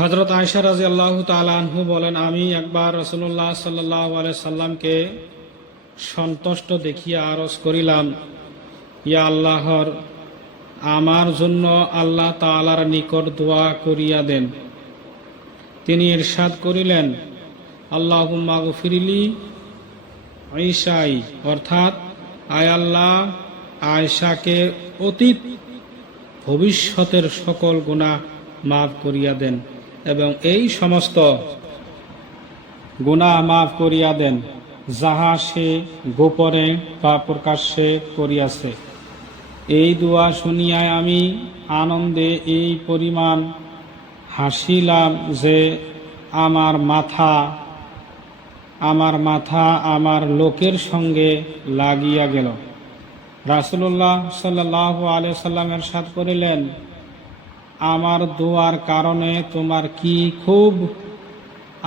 হযরত আয়েশা রাদিয়াল্লাহু তাআলা আনহু বলেন, আমি একবার রাসূলুল্লাহ সাল্লাল্লাহু আলাইহি সাল্লামকে সন্তুষ্ট দেখিয়া আরজ করিলাম, ইয়া আল্লাহর আমার জন্য আল্লাহ তাআলার নিকট দোয়া করিয়া দেন। তিনি ইরশাদ করিলেন, আল্লাহুম্মা গফিরলি আয়েশাই, অর্থাৎ আয় আল্লাহ আয়েশাকে অতীত ভবিষ্যতের সকল গুনাহ মাফ করিয়া দেন এবং এই সমস্ত গুনাহ মাফ করিয়া দেন যাহা সে গোপনে বা প্রকাশ্যে করিয়াছে। এই দোয়া শুনিয়া আমি আনন্দে এই পরিমাণ হাসিলাম যে আমার মাথা আমার লোকের সঙ্গে লাগিয়া গেল। রাসূলুল্লাহ সাল্লাল্লাহু আলাইহি সাল্লাম ইরশাদ করিলেন, আমার দোয়ার কারণে তোমার কি খুব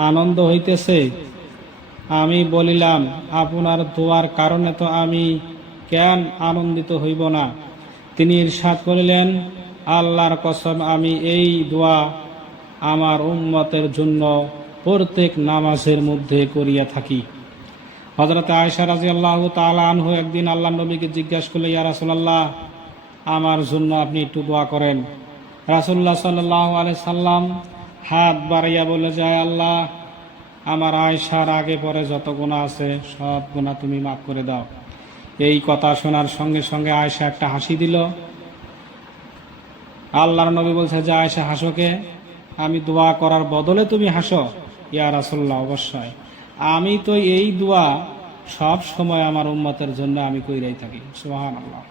আনন্দ হইতেছে? আমি বলিলাম, আপনার দোয়ার কারণে তো আমি কেন আনন্দিত হইব না? তিনি ইরশাদ করিলেন, আল্লাহর কসম, আমি এই দোয়া আমার উম্মতের জন্য প্রত্যেক নামাজের মধ্যে করিয়া থাকি। হযরত আয়েশা রাদিয়াল্লাহু তাআলা আনহু একদিন আল্লাহর নবীকে জিজ্ঞাসা করলেন, ইয়া রাসূলুল্লাহ, আমার জন্য আপনি একটু দোয়া করেন। রাসূলুল্লাহ সাল্লাল্লাহু আলাইহি সাল্লাম হাত বাড়াইয়া বলে যায়, আল্লাহ আমার আয়েশার আগে পরে যত গুনাহ আছে সব গুনাহ তুমি মাফ করে দাও। এই কথা শোনার সঙ্গে সঙ্গে আয়েশা একটা হাসি দিল। আল্লাহর নবী বলছে যে, আয়েশা হাসোকে, আমি দোয়া করার বদলে তুমি হাসো? ইয়া রাসূলুল্লাহ, অবশ্যই, আমি তো এই দোয়া সব সময় আমার উম্মতের জন্য আমি কইরাই থাকি। সুবহানাল্লাহ।